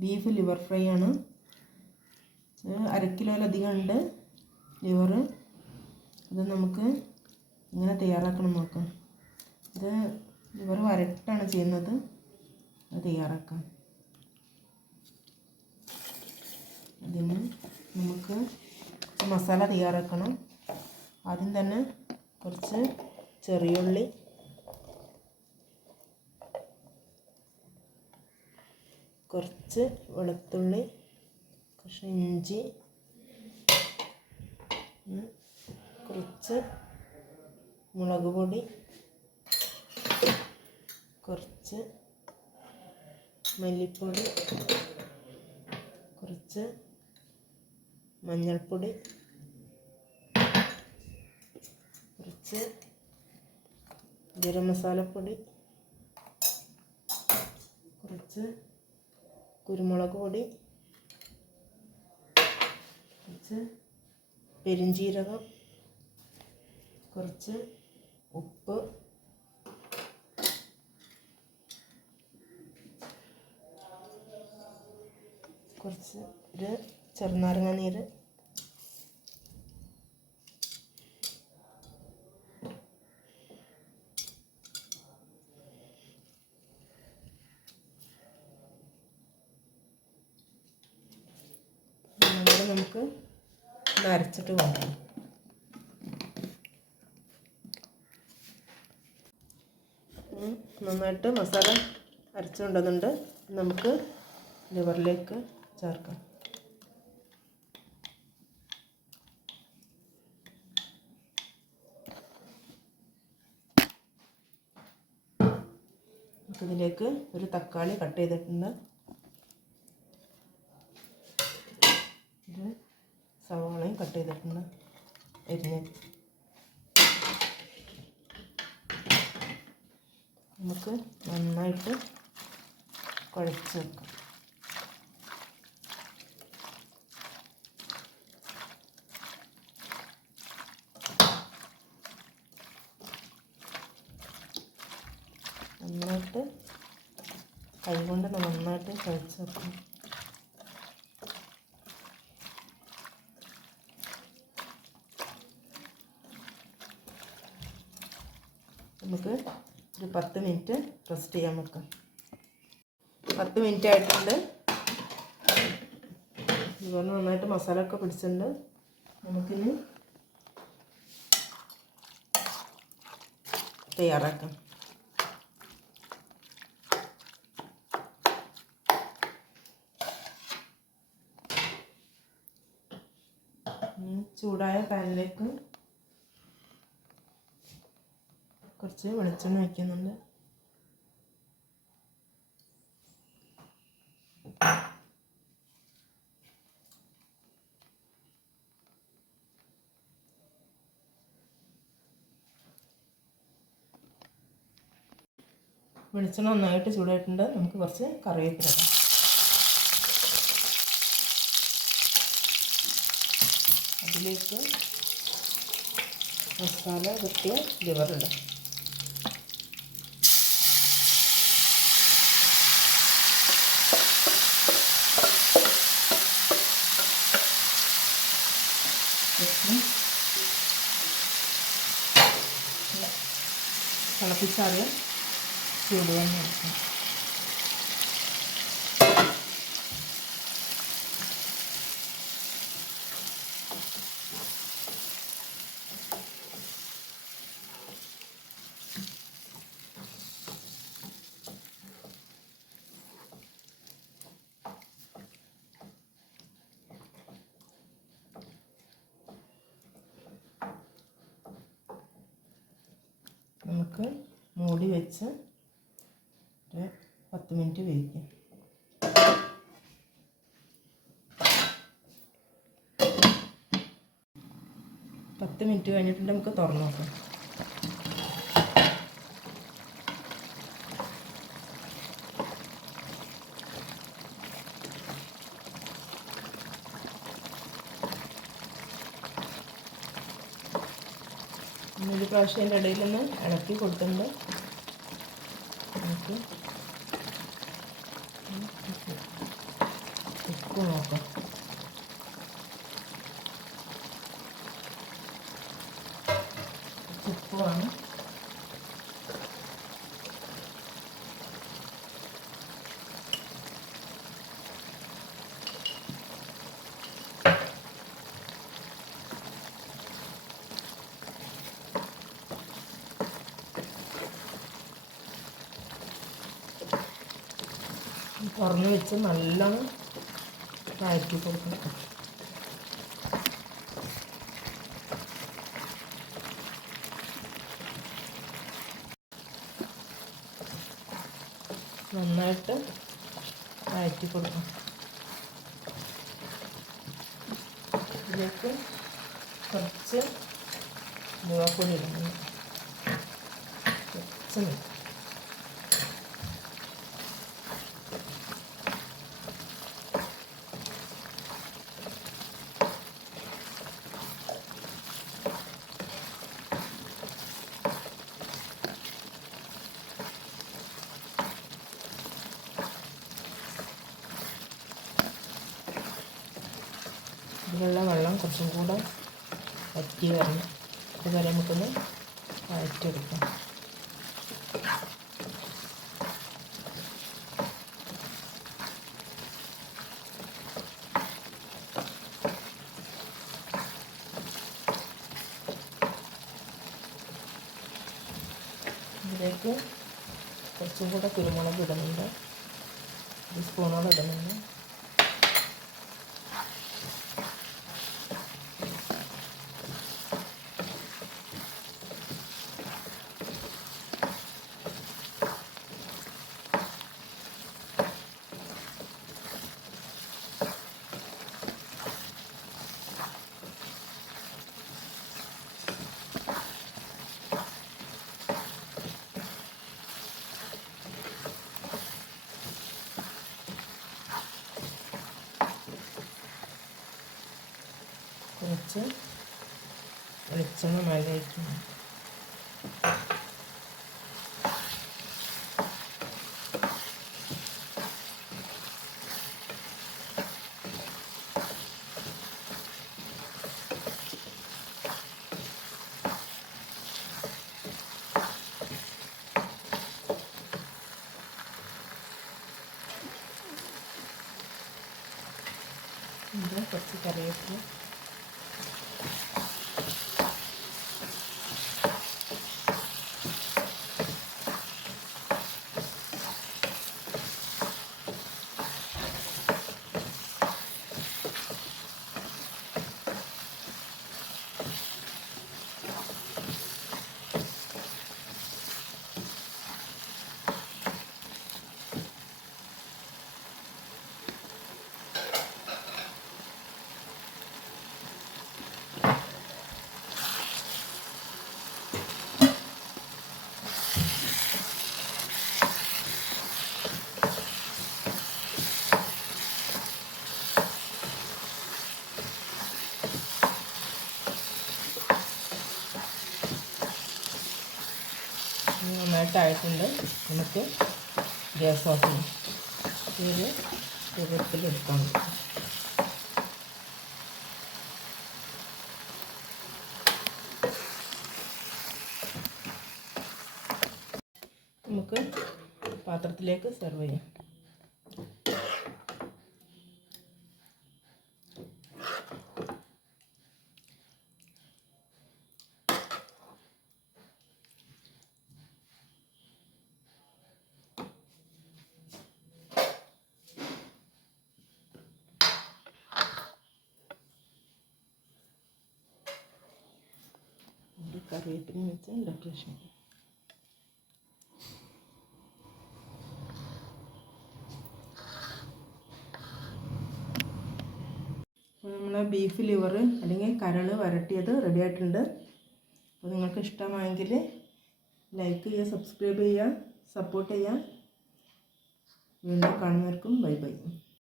Beef liver fry ആണ്. അരക്കിലോയിലധികം അര കിലോയിലധികം ഉണ്ട് ലിവർ ഇത് നമുക്ക് ഇങ്ങനെ തയ്യാറാക്കണം നോക്കാം. ഇത് ലിവർ വരട്ടാണ് ചെയ്യുന്നത്. അത് തയ്യാറാക്കാം. അതിന് നമുക്ക് മസാല തയ്യാറാക്കണം. ആദ്യം തന്നെ കുറച്ച് ചെറിയുള്ളി കുറച്ച് വെളുത്തുള്ളി കുറച്ച് ഇഞ്ചി കുറച്ച് മുളക് പൊടി കുറച്ച് മല്ലിപ്പൊടി കുറച്ച് മഞ്ഞൾപ്പൊടി കുറച്ച് ഗരം മസാലപ്പൊടി കുറച്ച് കുരുമുളക് പൊടി കുറച്ച് പെരിഞ്ജീരകം കുറച്ച് ഉപ്പ് കുറച്ച് ഒരു ചെറുനാരങ്ങ നീര് നമുക്ക് നരച്ചിട്ട് ഉം, നന്നായിട്ട് മസാല അരച്ചുകൊണ്ടുവന്നുണ്ട് നമുക്ക് ലിവറിലേക്ക് ചേർക്കാം. നമുക്കിതിലേക്ക് ഒരു തക്കാളി കട്ട് ചെയ്തിട്ടുണ്ട്. സവാളയും കട്ട് ചെയ്തിട്ടുണ്ട്. എരിഞ്ഞ് നമുക്ക് നന്നായിട്ട് കുഴച്ച് വെക്കാം. നന്നായിട്ട് കൈകൊണ്ട് നന്നായിട്ട് കുഴച്ച് വെക്കണം നമുക്ക് ഒരു പത്ത് മിനിറ്റ് റെസ്റ്റ് ചെയ്യാൻ വെക്കാം. പത്ത് മിനിറ്റ് ആയിട്ടുണ്ട്. ഇതുപോലെ നന്നായിട്ട് മസാല ഒക്കെ പിടിച്ചിട്ടുണ്ട്. നമുക്കിനി തയ്യാറാക്കാം. ചൂടായ പാനിലേക്ക് കുറച്ച് വെളിച്ചെണ്ണ വയ്ക്കുന്നുണ്ട് വെളിച്ചെണ്ണ നന്നായിട്ട് ചൂടായിട്ടുണ്ട്. നമുക്ക് കുറച്ച് കറിവേപ്പില. അതിലേക്ക് മസാല കിട്ടിയ ലിവറിടാം തിളപ്പിച്ചാറിയ തന്നെ എടുക്കാം നമുക്ക് മൂടി വെച്ച് ഒരു പത്ത് മിനിറ്റ് വേവിക്കാം. പത്ത് മിനിറ്റ് കഴിഞ്ഞിട്ട് നമുക്ക് തുറന്ന് നോക്കാം. ഒരു പ്രാവശ്യം അതിന്റെ ഇടയിൽ നിന്ന് ഇളക്കി കൊടുത്തിട്ടുണ്ട്. ഉപ്പ് നോക്കാം ഉപ്പുമാണ് തുറന്ന് വെച്ച് നല്ലോണം വഴറ്റി കൊടുക്കണം നന്നായിട്ട് വഴറ്റി കൊടുക്കണം. ഇതിലേക്ക് കുറച്ച് മുളപ്പൊടി ഇടുന്നു കുറച്ച് കുറച്ചും കൂടെ വറ്റി വരണം. അതുവരെ നമുക്കൊന്ന് വഴറ്റെടുക്കാം ഇതിലേക്ക് കുറച്ചും കൂടെ കുരുമുളക് ഇടുന്നുണ്ട്. ഒരു സ്പൂണോളം ഇടുന്നുണ്ട്. കുറച്ച് വെളിച്ചെണ്ണ ഇത് കുറച്ച് കറിവേപ്പില? നന്നായിട്ടായിട്ടുണ്ട്. നമുക്ക് ഗ്യാസ് ഓഫ് രൂപത്തിലെടുക്കാൻ പറ്റും നമുക്ക് പാത്രത്തിലേക്ക് സെർവ് ചെയ്യാം. ഒരു കറിവേപ്പില വെച്ച് ഡെക്കറേഷൻ നമ്മളെ ബീഫ് ലിവർ അല്ലെങ്കിൽ കരൾ വരട്ടിയത് റെഡി ആയിട്ടുണ്ട്. അപ്പോൾ നിങ്ങൾക്ക് ഇഷ്ടമായെങ്കിൽ ലൈക്ക് ചെയ്യുക സബ്സ്ക്രൈബ് ചെയ്യുക സപ്പോർട്ട് ചെയ്യുക. വീണ്ടും കാണുന്നവർക്കും ബൈ ബൈ